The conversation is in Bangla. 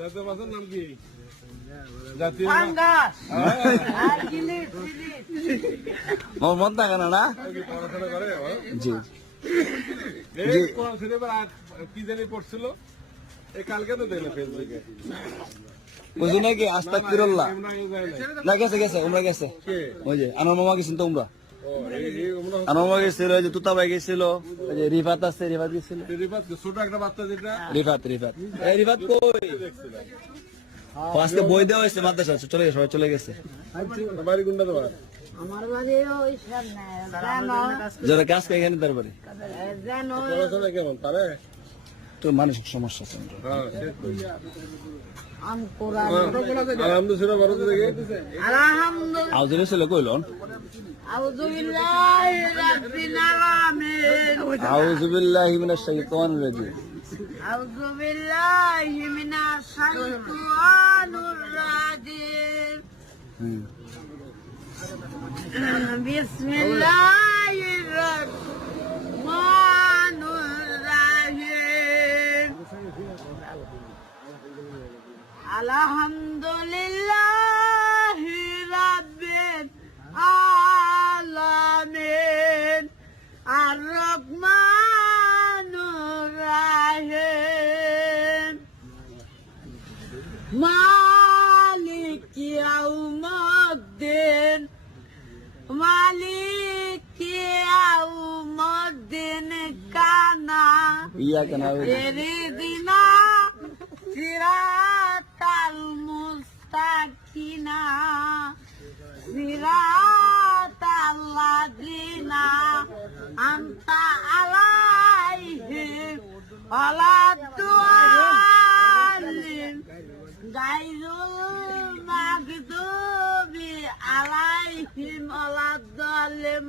জাতীয় মাছের নাম কি? জাতীয় মোহাম্মদ না কেন না পড়াশোনা করে জি কি জানি পড়ছিল এই কালকে তো দেখলো ফেসবুকে বুঝি নাকি আস্তাক ফিরল্লাহ না গেছে গেছে উমরা গেছে ওই যে আনোয়ার মামা গেছেন তো উমরা আনোয়ার মামা গেছিল ওই যে তুতা ভাই গেছিল ওই যে রিফাত আছে রিফাত গেছিল ছোট একটা বাচ্চা যেটা রিফাত রিফাত এই রিফাত কই আজকে বই দেওয়া হয়েছে মাদ্রাসা চলে গেছে সবাই চলে গেছে বাড়ি গুন্ডা তোমার আমার বাড়ি ওই সামনে যারা কাজ করে এখানে তার বাড়ি জানো পড়াশোনা কেমন পারে তো মানসিক সমস্যা আছে আম কোরআন আলহামদুলিল্লাহ বড় থেকে আলহামদুলিল্লাহ আউজুল ছিল কইলন আউযু বিল্লাহি রাব্বিল আলামিন আউযু বিল্লাহি মিনাশ শাইতানির রাজিম আউযু বিল্লাহি মিনাশ শাইতানির রাজিম বিসমিল্লাহির রহমানির রহিম আলহামদুলিল্লাহি রাব্বিল আলামিন আর রহমানির রহিম মালিকি ইয়াউমিদ্দিন মালিকি ইয়াউমিদ্দিন কানা ইয়া কেন ইহদিনা সিরাতাল মুস্তাকিনা সিরাতাল লাযিনা আনতা আলাইহিম ওয়ালাদ-দাল্লিন গায়রুল মাগদুবি আলাইহিম ওয়ালাদ-দাল্লিন